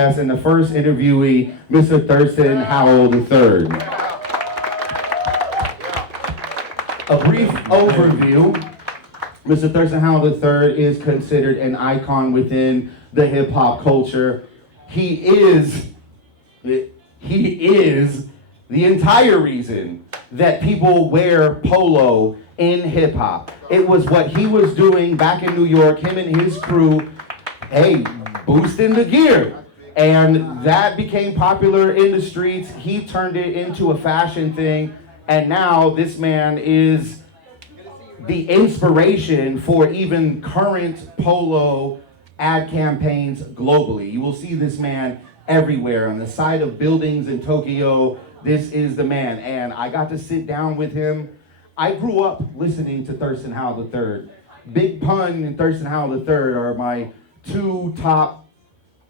And the first interviewee, Mr. Thirstin Howl III. A brief overview. Mr. Thirstin Howl III is considered an icon within the hip hop culture. He is the entire reason that people wear polo in hip hop. It was what he was doing back in New York, him and his crew, hey, boosting the gear. And that became popular in the streets. He turned it into a fashion thing. And now this man is the inspiration for even current polo ad campaigns globally. You will see this man everywhere on the side of buildings in Tokyo. This is the man. And I got to sit down with him. I grew up listening to Thirstin Howl III. Big Pun and Thirstin Howl III are my two top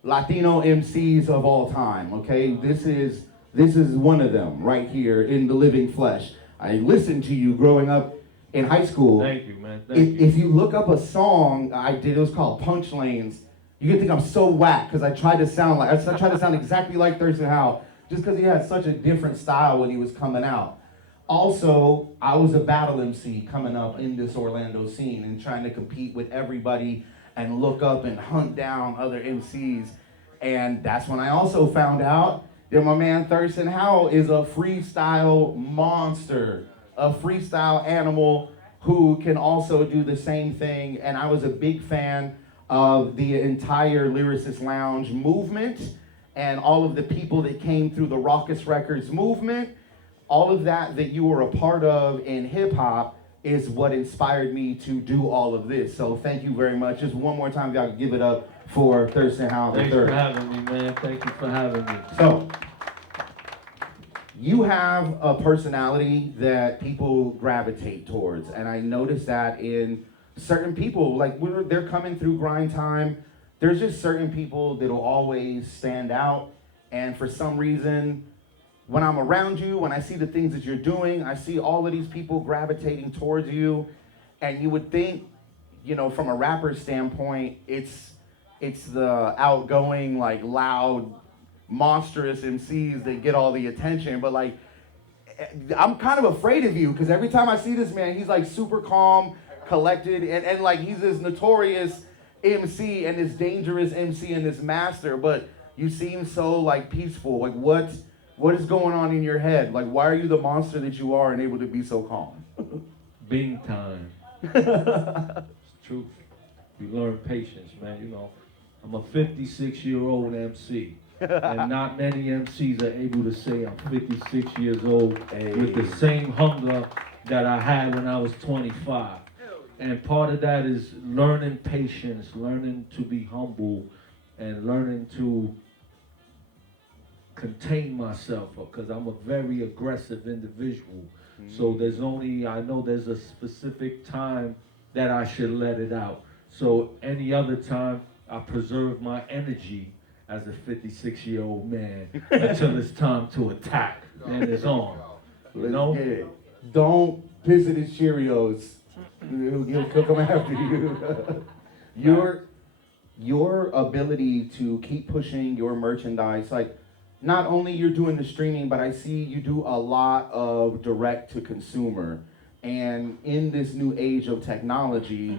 Latino MCs of all time, okay? This is one of them right here in the living flesh. I listened to you growing up in high school. Thank you, man. Thank you. If you look up a song I did, it was called Punch Lanes. You can think I'm so whack because I tried to sound exactly like Thirstin Howl, just because he had such a different style when he was coming out. Also, I was a battle MC coming up in this Orlando scene and trying to compete with everybody and look up and hunt down other MCs. And that's when I also found out that my man Thirstin Howl is a freestyle monster, a freestyle animal who can also do the same thing. And I was a big fan of the entire Lyricist Lounge movement and all of the people that came through the Raucous Records movement. All of that you were a part of in hip hop is what inspired me to do all of this. So thank you very much. Just one more time, y'all can give it up for Thirstin Howl III. Thanks for having me, man. Thank you for having me. So, you have a personality that people gravitate towards, and I noticed that in certain people. Like, they're coming through grind time. There's just certain people that'll always stand out, and for some reason, when I'm around you, when I see the things that you're doing, I see all of these people gravitating towards you, and you would think, you know, from a rapper's standpoint, it's the outgoing, like, loud, monstrous MCs that get all the attention. But, like, I'm kind of afraid of you because every time I see this man, he's, like, super calm, collected, and like, he's this notorious MC and this dangerous MC and this master, but you seem so, like, peaceful. Like, what is going on in your head? Like, why are you the monster that you are and able to be so calm? Being time. It's truth. You learn patience, man. You know, I'm a 56-year-old MC. And not many MCs are able to say I'm 56 years old with the same hunger that I had when I was 25. And part of that is learning patience, learning to be humble, and learning to contain myself, because I'm a very aggressive individual. So I know there's a specific time that I should let it out. So any other time, I preserve my energy as a 56-year-old man until it's time to attack, and it's on. You know? Yeah. Don't piss at his Cheerios. He'll come after you. Your ability to keep pushing your merchandise, like, not only you're doing the streaming, but I see you do a lot of direct to consumer. And in this new age of technology,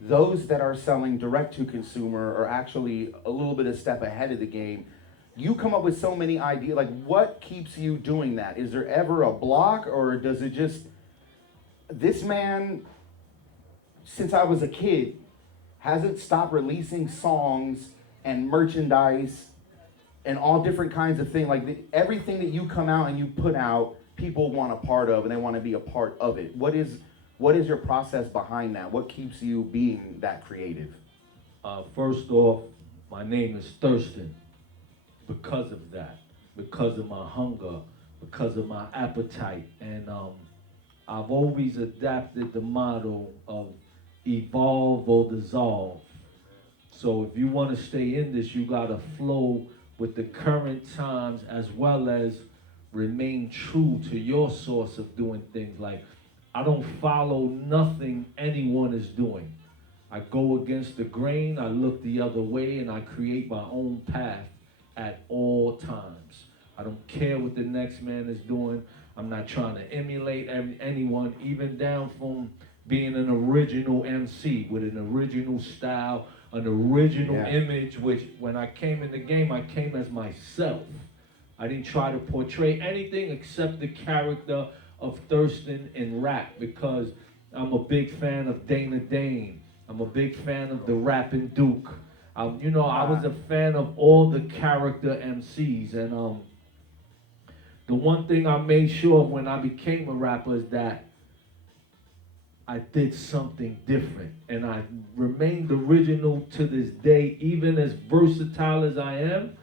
those that are selling direct to consumer are actually a little bit a step ahead of the game. You come up with so many ideas. Like, what keeps you doing that? Is there ever a block, or does it just, this man, since I was a kid, hasn't stopped releasing songs and merchandise and all different kinds of things. Like, everything that you come out and you put out, people want a part of, and they want to be a part of it. What is your process behind that? What keeps you being that creative? First off, my name is Thirstin because of that, because of my hunger, because of my appetite. And I've always adapted the motto of evolve or dissolve. So if you want to stay in this, you got to flow with the current times, as well as remain true to your source of doing things. Like, I don't follow nothing anyone is doing. I go against the grain, I look the other way, and I create my own path. at all times. I don't care what the next man is doing. I'm not trying to emulate anyone, even down from being an original MC with an original style, an original image, which when I came in the game, I came as myself. I didn't try to portray anything except the character of Thirstin in rap, because I'm a big fan of Dana Dane. I'm a big fan of the Rapping Duke. I was a fan of all the character MCs, and the one thing I made sure of when I became a rapper is that I did something different, and I remained original to this day. Even as versatile as I am,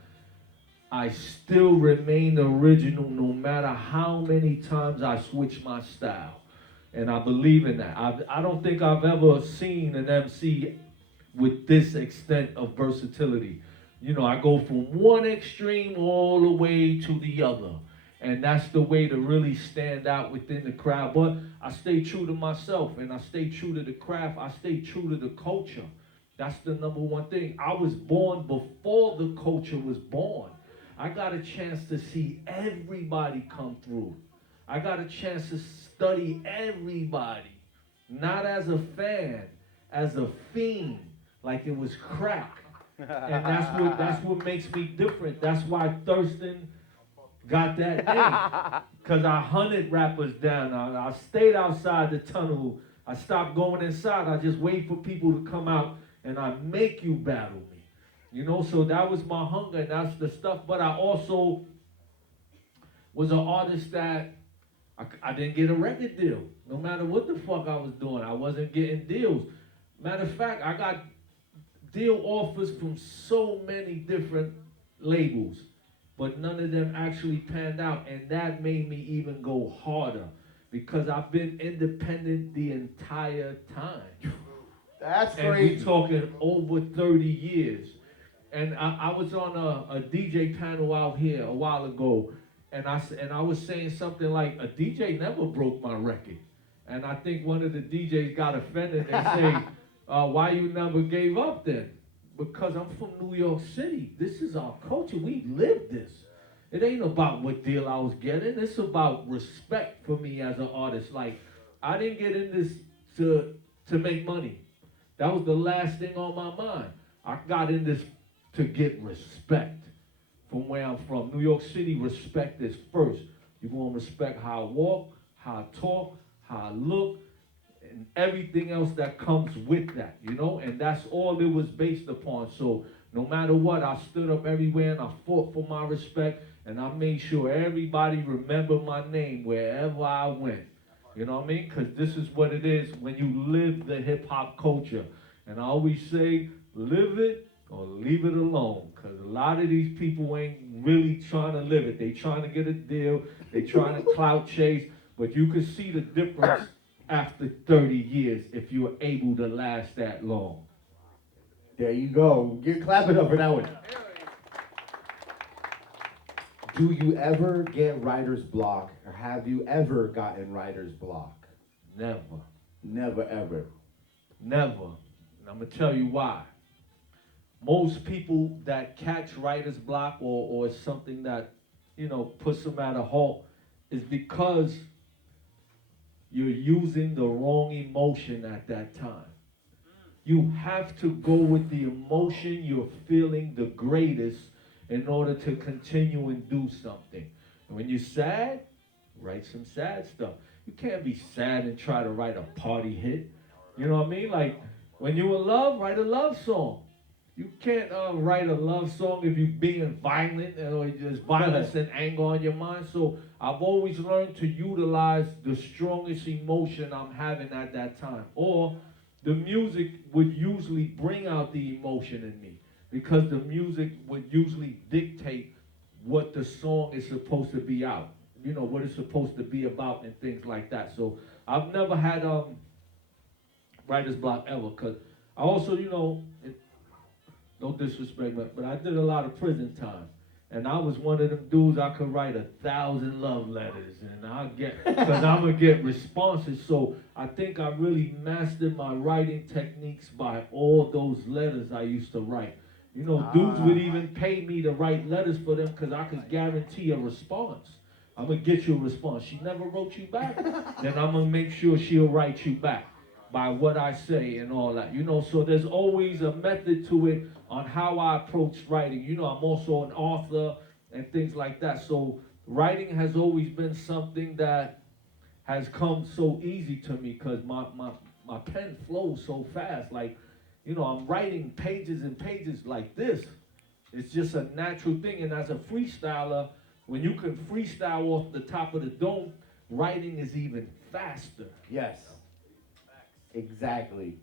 I still remain original no matter how many times I switch my style. And I believe in that. I don't think I've ever seen an MC with this extent of versatility. I go from one extreme all the way to the other. And that's the way to really stand out within the crowd. But I stay true to myself, and I stay true to the craft. I stay true to the culture. That's the number one thing. I was born before the culture was born. I got a chance to see everybody come through. I got a chance to study everybody, not as a fan, as a fiend, like it was crack. And that's what makes me different. That's why Thirstin got that name. Because I hunted rappers down. I stayed outside the tunnel. I stopped going inside. I just wait for people to come out, and I make you battle me. So that was my hunger, and that's the stuff. But I also was an artist that I didn't get a record deal. No matter what the fuck I was doing, I wasn't getting deals. Matter of fact, I got deal offers from so many different labels, but none of them actually panned out, and that made me even go harder because I've been independent the entire time. That's crazy. And we talking over 30 years. And I was on a DJ panel out here a while ago, and I was saying something like, a DJ never broke my record. And I think one of the DJs got offended and say, why you never gave up then? Because I'm from New York City. This is our culture. We live this. It ain't about what deal I was getting. It's about respect for me as an artist. Like, I didn't get in this to make money. That was the last thing on my mind. I got in this to get respect from where I'm from. New York City, respect is first. You're going to respect how I walk, how I talk, how I look, and everything else that comes with that, And that's all it was based upon. So no matter what, I stood up everywhere and I fought for my respect, and I made sure everybody remembered my name wherever I went. You know what I mean? Because this is what it is when you live the hip-hop culture. And I always say, live it or leave it alone, because a lot of these people ain't really trying to live it. They trying to get a deal. They trying to clout chase. But you can see the difference after 30 years if you're able to last that long. There you go. Clap it up for that one. Do you ever get writer's block, or have you ever gotten writer's block? Never. Never, ever. Never. And I'm going to tell you why. Most people that catch writer's block or something that, puts them at a halt is because you're using the wrong emotion at that time. You have to go with the emotion you're feeling the greatest in order to continue and do something. And when you're sad, write some sad stuff. You can't be sad and try to write a party hit. You know what I mean? Like, when you're in love, write a love song. You can't write a love song if you're being violent or there's violence and anger on your mind. So I've always learned to utilize the strongest emotion I'm having at that time. Or the music would usually bring out the emotion in me, because the music would usually dictate what the song is supposed to be out. What it's supposed to be about and things like that. So I've never had writer's block ever, because I also, no disrespect, but I did a lot of prison time. And I was one of them dudes, I could write 1,000 love letters, and because I'm going to get responses. So I think I really mastered my writing techniques by all those letters I used to write. You know, dudes would even pay me to write letters for them because I could guarantee a response. I'm going to get you a response. She never wrote you back. Then I'm going to make sure she'll write you back by what I say and all that. You know, so there's always a method to it on how I approach writing. You know, I'm also an author and things like that. So writing has always been something that has come so easy to me because my pen flows so fast. Like, you know, I'm writing pages and pages like this. It's just a natural thing. And as a freestyler, when you can freestyle off the top of the dome, writing is even faster. Yes. Exactly.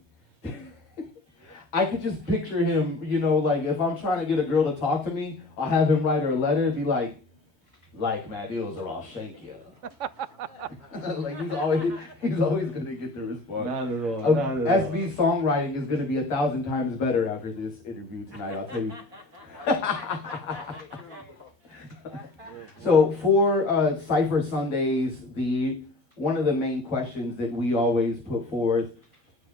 I could just picture him, you know, like if I'm trying to get a girl to talk to me, I'll have him write her a letter and be like my deals or I'll shank you. Like he's always gonna get the response. Not at all. Not at all. SB's songwriting is gonna be 1,000 times better after this interview tonight, I'll tell you. So for Cypher Sundayz, one of the main questions that we always put forth,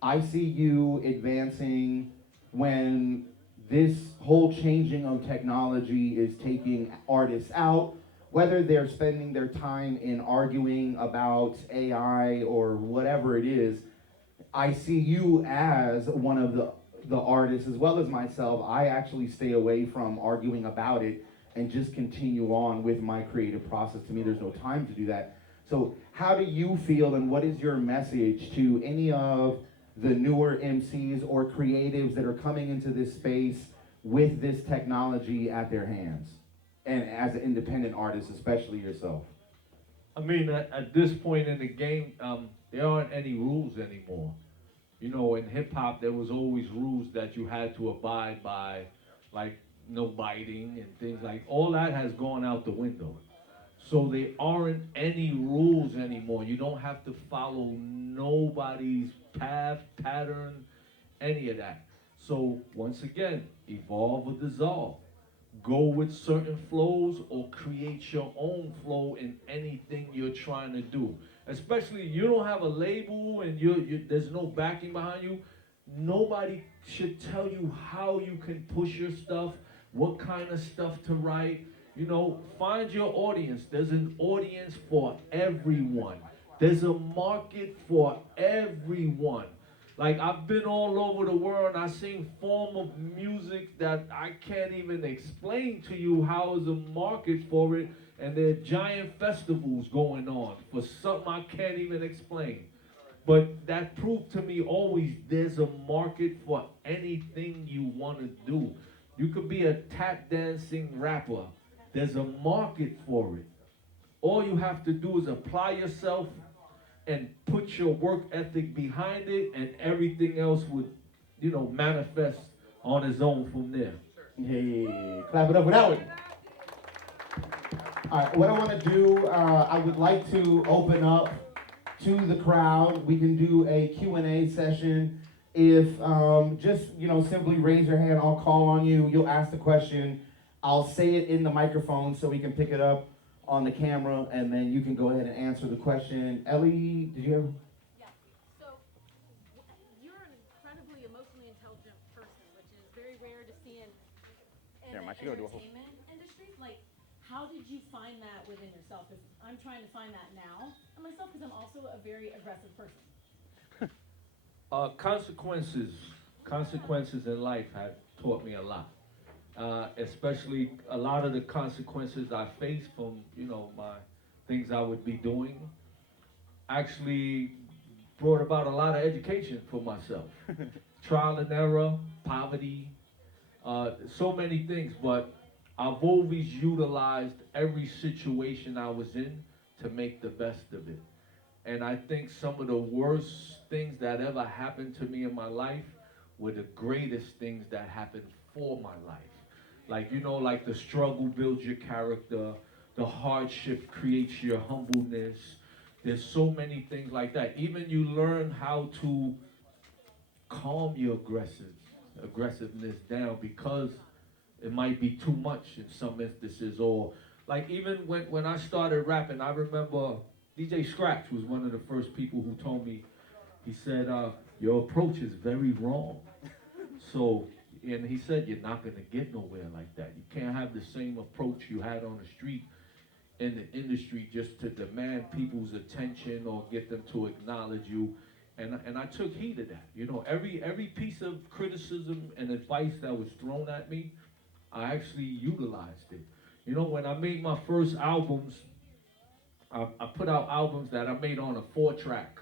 I see you advancing when this whole changing of technology is taking artists out, whether they're spending their time in arguing about AI or whatever it is. I see you as one of the artists, as well as myself. I actually stay away from arguing about it and just continue on with my creative process. To me, there's no time to do that. So how do you feel, and what is your message to any of the newer MCs or creatives that are coming into this space with this technology at their hands? And as an independent artist, especially yourself. I mean, at this point in the game, there aren't any rules anymore. You know, in hip hop, there was always rules that you had to abide by, like no biting and things like. All that has gone out the window. So there aren't any rules anymore. You don't have to follow nobody's path, pattern, any of that. So once again, evolve or dissolve. Go with certain flows or create your own flow in anything you're trying to do. Especially you don't have a label and there's no backing behind you. Nobody should tell you how you can push your stuff, what kind of stuff to write. You know, find your audience. There's an audience for everyone. There's a market for everyone. Like, I've been all over the world and I've seen form of music that I can't even explain to you how is a market for it, and there are giant festivals going on for something I can't even explain. But that proved to me always there's a market for anything you want to do. You could be a tap dancing rapper. There's a market for it. All you have to do is apply yourself and put your work ethic behind it, and everything else would, you know, manifest on its own from there. Hey, clap it up for that one. All right, what I want to do, I would like to open up to the crowd. We can do a Q&A session. If just, you know, simply raise your hand, I'll call on you. You'll ask the question. I'll say it in the microphone so we can pick it up on the camera, and then you can go ahead and answer the question. Ellie, did you have? Yeah. So you're an incredibly emotionally intelligent person, which is very rare to see in the entertainment industry. Like, how did you find that within yourself? 'Cause I'm trying to find that now in myself because I'm also a very aggressive person. Consequences in life have taught me a lot. Especially a lot of the consequences I faced from, you know, my things I would be doing, actually brought about a lot of education for myself. Trial and error, poverty, so many things, but I've always utilized every situation I was in to make the best of it. And I think some of the worst things that ever happened to me in my life were the greatest things that happened for my life. Like, you know, like the struggle builds your character, the hardship creates your humbleness. There's so many things like that. Even you learn how to calm your aggressiveness down because it might be too much in some instances. Or like even when I started rapping, I remember DJ Scratch was one of the first people who told me, he said, your approach is very wrong. So and he said, you're not going to get nowhere like that. You can't have the same approach you had on the street in the industry just to demand people's attention or get them to acknowledge you. And I took heed of that. You know, every piece of criticism and advice that was thrown at me, I actually utilized it. You know, when I made my first albums, I put out albums that I made on a 4-track.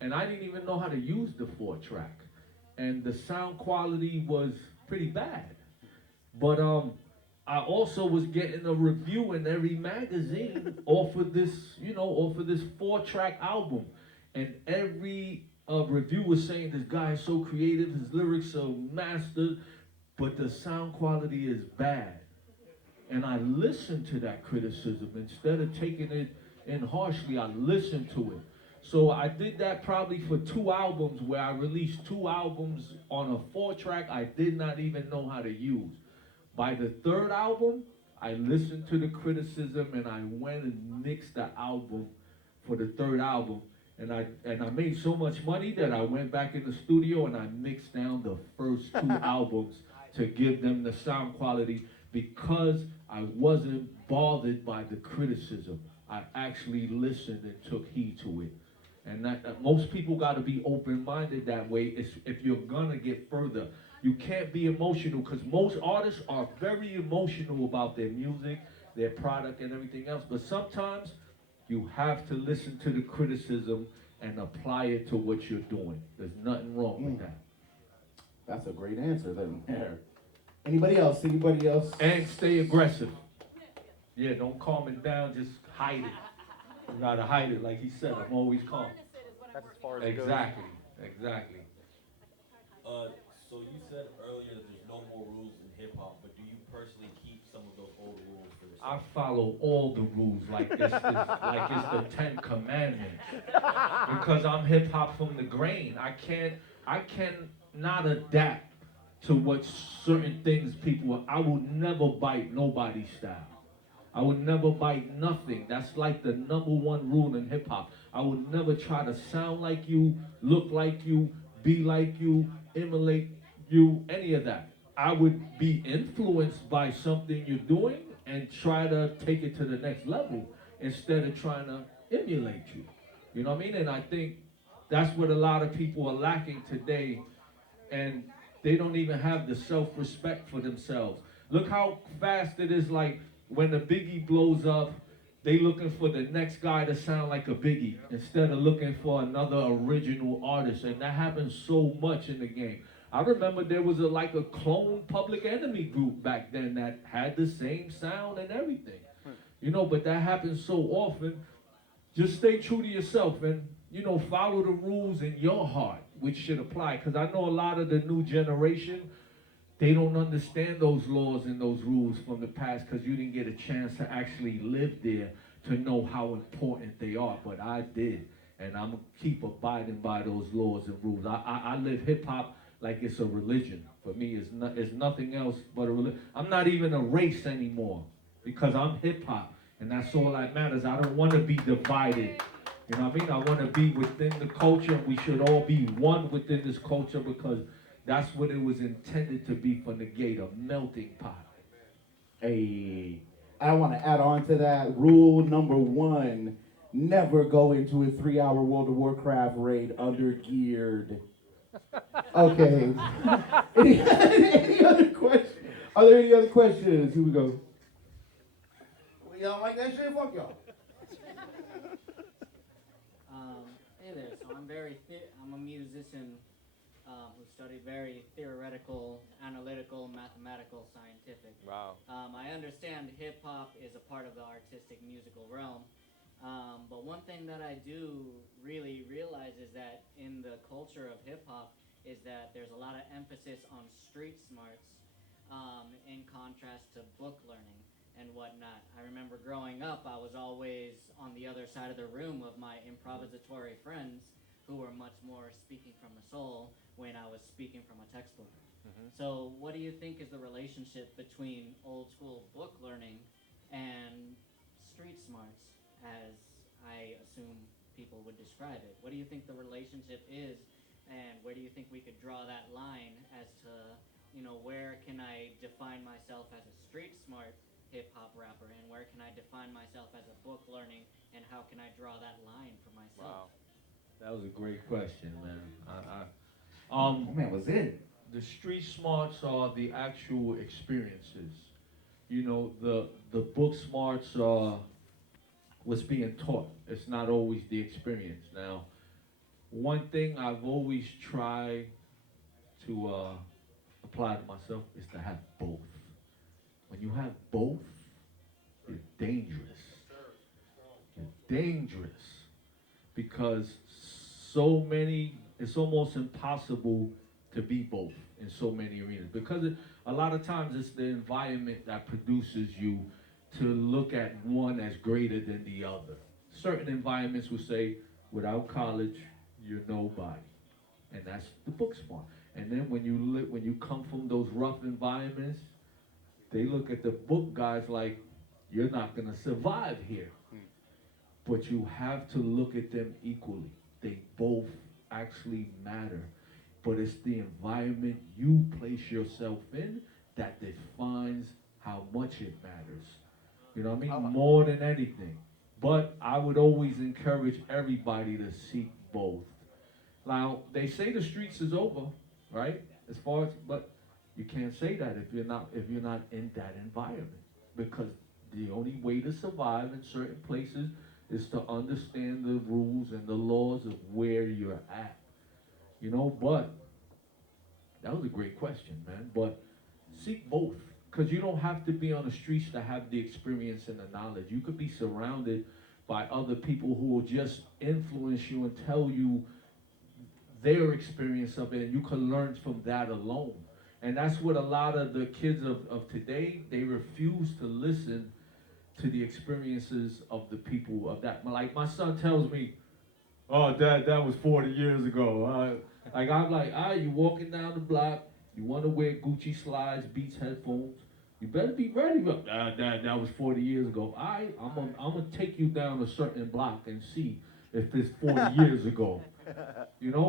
And I didn't even know how to use the 4-track. And the sound quality was pretty bad. But I also was getting a review in every magazine off of this 4-track album. And every review was saying this guy is so creative, his lyrics are mastered, but the sound quality is bad. And I listened to that criticism. Instead of taking it in harshly, I listened to it. So I did that probably for 2 albums, where I released 2 albums on a 4-track I did not even know how to use. By the 3rd album, I listened to the criticism and I went and mixed the album for the 3rd album. And I made so much money that I went back in the studio and I mixed down the first 2 albums to give them the sound quality, because I wasn't bothered by the criticism. I actually listened and took heed to it. And that most people got to be open-minded that way if you're going to get further. You can't be emotional, because most artists are very emotional about their music, their product, and everything else. But sometimes you have to listen to the criticism and apply it to what you're doing. There's nothing wrong with that. That's a great answer there. Anybody else? Anybody else? And stay aggressive. Yeah, don't calm it down, just hide it. You gotta hide it, like he said, I'm always calm. That's as far as it goes. Exactly. So you said earlier that there's no more rules in hip hop, but do you personally keep some of those old rules for yourself? I follow all the rules like it's the 10 Commandments, because I'm hip hop from the grain. I can not adapt to what certain things people. I will never bite nobody's style. I would never bite nothing. That's like the #1 rule in hip hop. I would never try to sound like you, look like you, be like you, emulate you, any of that. I would be influenced by something you're doing and try to take it to the next level instead of trying to emulate you. You know what I mean? And I think that's what a lot of people are lacking today, and they don't even have the self-respect for themselves. Look how fast it is, like when the Biggie blows up, they looking for the next guy to sound like a Biggie instead of looking for another original artist. And that happens so much in the game. I remember there was like a clone Public Enemy group back then that had the same sound and everything. You know, but that happens so often. Just stay true to yourself and, you know, follow the rules in your heart, which should apply. Because I know a lot of the new generation, they don't understand those laws and those rules from the past, because you didn't get a chance to actually live there to know how important they are. But I did, and I'm going to keep abiding by those laws and rules. I live hip-hop like it's a religion. For me, it's nothing else but a religion. I'm not even a race anymore, because I'm hip-hop, and that's all that matters. I don't want to be divided. You know what I mean? I want to be within the culture, and we should all be one within this culture, because that's what it was intended to be for Negate, a melting pot. Hey, I want to add on to that. Rule #1, never go into a 3-hour World of Warcraft raid under-geared. Okay. any other questions? Are there any other questions? Here we go. Well, y'all like that shit? Fuck y'all. Hey there. So I'm a musician who studied very theoretical, analytical, mathematical, scientific. Wow. I understand hip hop is a part of the artistic musical realm, but one thing that I do really realize is that in the culture of hip hop is that there's a lot of emphasis on street smarts in contrast to book learning and whatnot. I remember growing up, I was always on the other side of the room of my improvisatory friends who were much more speaking from the soul when I was speaking from a textbook. Mm-hmm. So what do you think is the relationship between old school book learning and street smarts, as I assume people would describe it? What do you think the relationship is, and where do you think we could draw that line as to, where can I define myself as a street smart hip hop rapper, and where can I define myself as a book learning, and how can I draw that line for myself? That was a great question, man. That man was in. The street smarts are the actual experiences. The book smarts are what's being taught. It's not always the experience. Now, one thing I've always tried to apply to myself is to have both. When you have both, you're dangerous. You're dangerous because it's almost impossible to be both in so many arenas. Because a lot of times it's the environment that produces you to look at one as greater than the other. Certain environments will say, without college, you're nobody. And that's the book smart. And then when you come from those rough environments, they look at the book guys like, you're not gonna survive here. But you have to look at them equally. They both actually matter. But it's the environment you place yourself in that defines how much it matters. You know what I mean? More than anything. But I would always encourage everybody to seek both. Now, they say the streets is over, right? But you can't say that if you're not in that environment. Because the only way to survive in certain places is to understand the rules and the laws of where you're at. But that was a great question, man. But seek both. Because you don't have to be on the streets to have the experience and the knowledge. You could be surrounded by other people who will just influence you and tell you their experience of it, and you can learn from that alone. And that's what a lot of the kids of today, they refuse to listen to the experiences of the people of that. Like my son tells me, oh, Dad, that was 40 years ago. I'm like, you walking down the block, you want to wear Gucci slides, Beats headphones, you better be ready. Dad, that was 40 years ago. I'm gonna take you down a certain block and see if it's 40 years ago.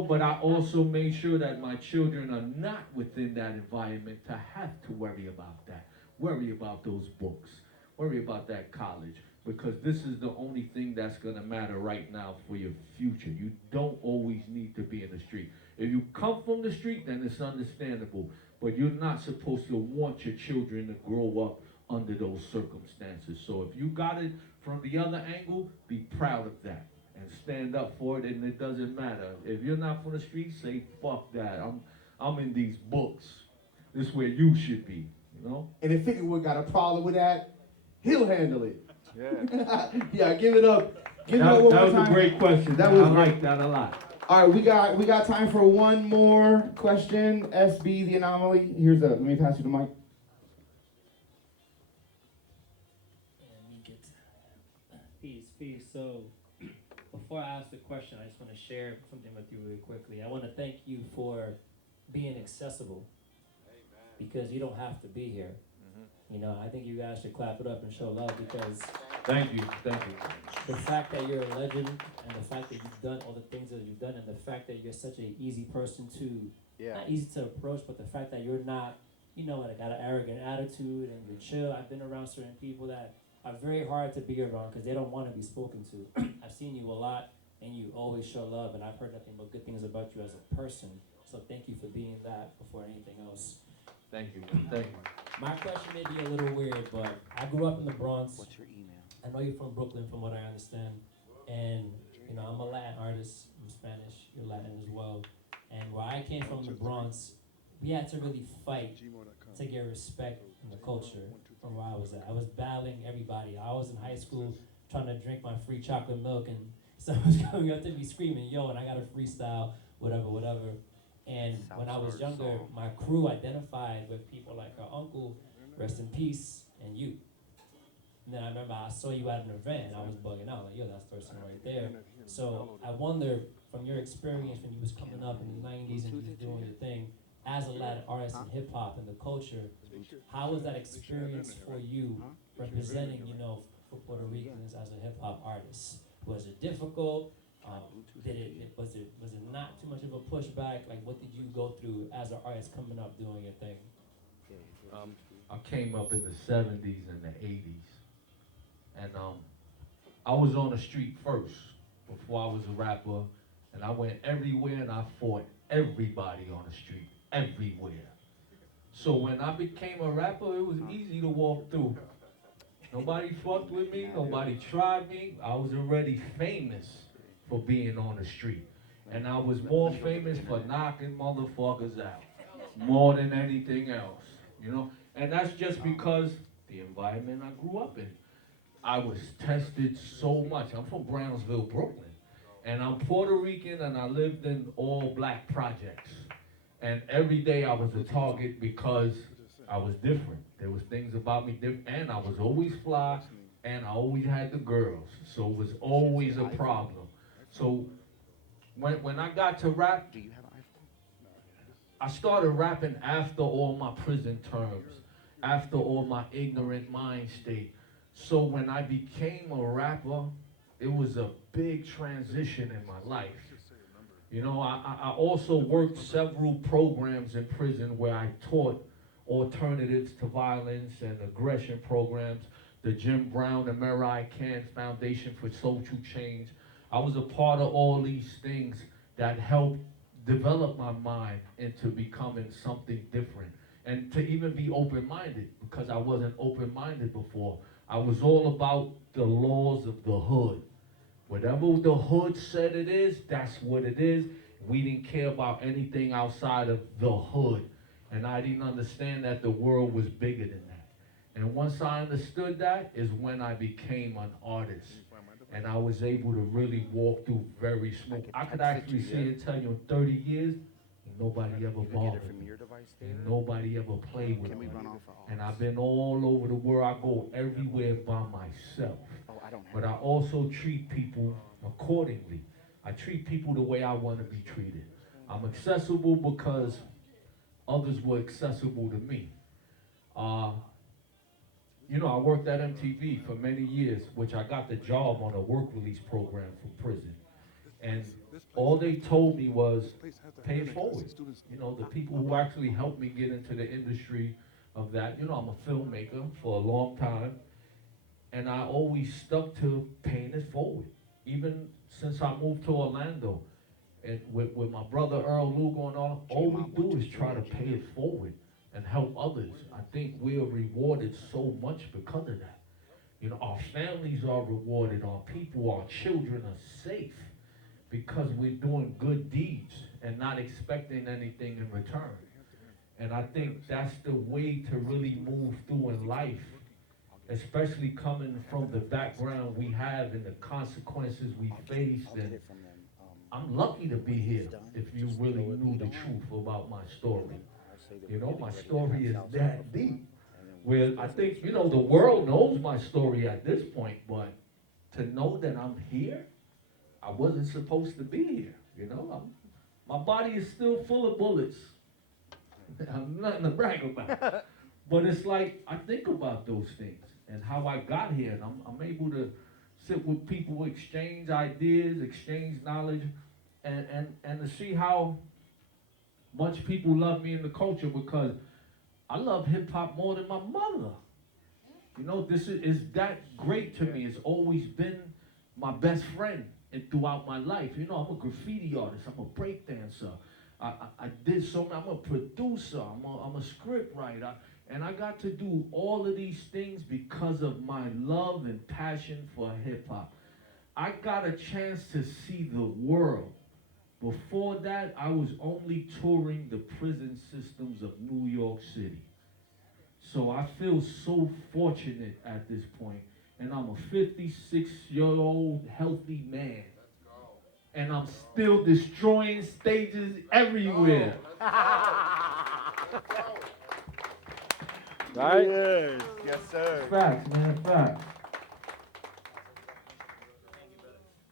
But I also made sure that my children are not within that environment to have to worry about that. Worry about those books. Worry about that college. Because this is the only thing that's going to matter right now for your future. You don't always need to be in the street. If you come from the street, then it's understandable. But you're not supposed to want your children to grow up under those circumstances. So if you got it from the other angle, be proud of that. And stand up for it, and it doesn't matter. If you're not from the street, say, fuck that. I'm in these books. This is where you should be, And if Figure got a problem with that, he'll handle it. Yeah. Yeah, give it up. Give it up one more time. That was a great question. I like that a lot. All right, we got time for one more question. SB, the anomaly. Let me pass you the mic. Peace. So, before I ask the question, I just want to share something with you really quickly. I want to thank you for being accessible, because you don't have to be here. I think you guys should clap it up and show love, because Thank you. the fact that you're a legend, and the fact that you've done all the things that you've done, and the fact that you're such an easy person to, not easy to approach, but the fact that you're not, got an arrogant attitude and you're chill. I've been around certain people that are very hard to be around because they don't want to be spoken to. I've seen you a lot, and you always show love, and I've heard nothing but good things about you as a person. So thank you for being that before anything else. Thank you. My question may be a little weird, but I grew up in the Bronx. What's your email? I know you're from Brooklyn, from what I understand. And, I'm a Latin artist. I'm Spanish. You're Latin as well. And where I came from, the Bronx, we had to really fight to get respect in the culture from where I was at. I was battling everybody. I was in high school trying to drink my free chocolate milk, and someone was coming up to me screaming, yo, and I got a freestyle, whatever. And when I was younger, my crew identified with people like our uncle, rest in peace, and you. And then I remember I saw you at an event, and I was bugging out, like, yo, that's Thirstin right there. So I wonder, from your experience when you was coming up in the 90s and you was doing your thing, as a Latin artist in hip-hop and the culture, how was that experience for you representing, for Puerto Ricans as a hip-hop artist? Was it difficult? Was it not too much of a pushback? Like, what did you go through as an artist coming up doing your thing? I came up in the 70s and the 80s. And I was on the street first before I was a rapper. And I went everywhere and I fought everybody on the street, everywhere. So when I became a rapper, it was easy to walk through. Nobody fucked with me, nobody tried me. I was already famous for being on the street. And I was more famous for knocking motherfuckers out, more than anything else, you know? And that's just because the environment I grew up in. I was tested so much. I'm from Brownsville, Brooklyn. And I'm Puerto Rican and I lived in all black projects. And every day I was a target because I was different. There was things about me different, and I was always fly, and I always had the girls. So it was always a problem. So when I got to rap, I started rapping after all my prison terms, after all my ignorant mind state. So when I became a rapper, it was a big transition in my life. You know, I also worked several programs in prison where I taught alternatives to violence and aggression programs, the Jim Brown and Mary Can Foundation for Social Change. I was a part of all these things that helped develop my mind into becoming something different and to even be open-minded, because I wasn't open-minded before. I was all about the laws of the hood. Whatever the hood said it is, that's what it is. We didn't care about anything outside of the hood. And I didn't understand that the world was bigger than that. And once I understood that is when I became an artist. And I was able to really walk through very smooth. I could actually see and tell you in 30 years, nobody ever bothered me. Nobody ever played with me. And I've been all over the world. I go everywhere by myself. But I also treat people accordingly. I treat people the way I want to be treated. I'm accessible because others were accessible to me. You know, I worked at MTV for many years, which I got the job on a work release program from prison. And all they told me was, pay it forward. You know, the people who actually helped me get into the industry of that, you know, I'm a filmmaker for a long time. And I always stuck to paying it forward. Even since I moved to Orlando, and with my brother Earl Lugo and all we do is try to pay it forward and help others. I think we are rewarded so much because of that. You know, our families are rewarded, our people, our children are safe because we're doing good deeds and not expecting anything in return. And I think that's the way to really move through in life, especially coming from the background we have and the consequences we faced. And I'm lucky to be here if you really knew the truth about my story. You know, my story is that deep. Where I think, you know, the world knows my story at this point, but to know that I'm here, I wasn't supposed to be here, you know? My body is still full of bullets. I'm nothing to brag about. But it's like, I think about those things and how I got here, and I'm able to sit with people, exchange ideas, exchange knowledge, and to see how much people love me in the culture, because I love hip hop more than my mother. You know, this is that great to me. It's always been my best friend and throughout my life. You know, I'm a graffiti artist, I'm a break dancer. I did so many, I'm a producer, I'm a script writer. And I got to do all of these things because of my love and passion for hip hop. I got a chance to see the world. Before that, I was only touring the prison systems of New York City. So I feel so fortunate at this point. And I'm a 56-year-old healthy man. And I'm still destroying stages everywhere. Right? Yes, yes, sir. Facts, man, facts.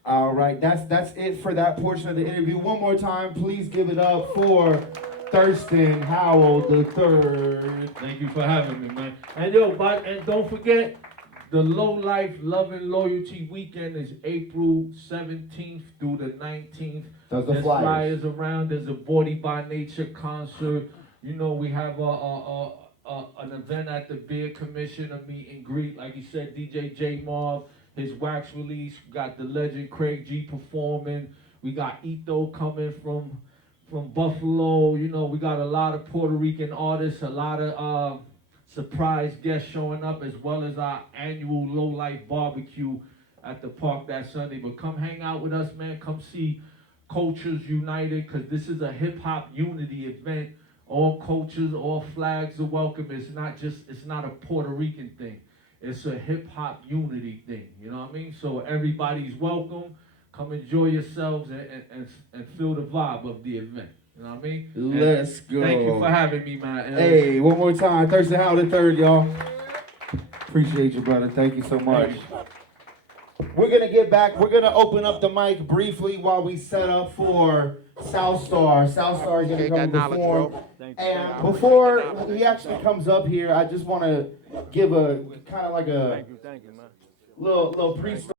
All right, that's it for that portion of the interview. One more time, please give it up for Thirstin Howl III. Thank you for having me, man. And and don't forget, the Low Life Love and Loyalty Weekend is April 17th through the 19th. There's flyers around. There's a Body by Nature concert. You know, we have a an event at the Beer Commission, a meet and greet. Like you said, DJ J Marv, his wax release. We got the legend Craig G performing. We got Ito coming from Buffalo. You know, we got a lot of Puerto Rican artists, a lot of surprise guests showing up, as well as our annual Low Life Barbecue at the park that Sunday. But come hang out with us, man. Come see Cultures United, because this is a hip-hop unity event. All cultures, all flags are welcome. It's not a Puerto Rican thing. It's a hip-hop unity thing, you know what I mean? So everybody's welcome. Come enjoy yourselves and feel the vibe of the event, you know what I mean? Let's go. Thank you for having me, man. Hey, one more time. Thirstin Howl the third, y'all. Appreciate you, brother. Thank you so much. We're going to get back. We're going to open up the mic briefly while we set up for Southstar. Southstar is going to come and perform. And before he actually comes up here, I just want to give a kind of like a little pre-story.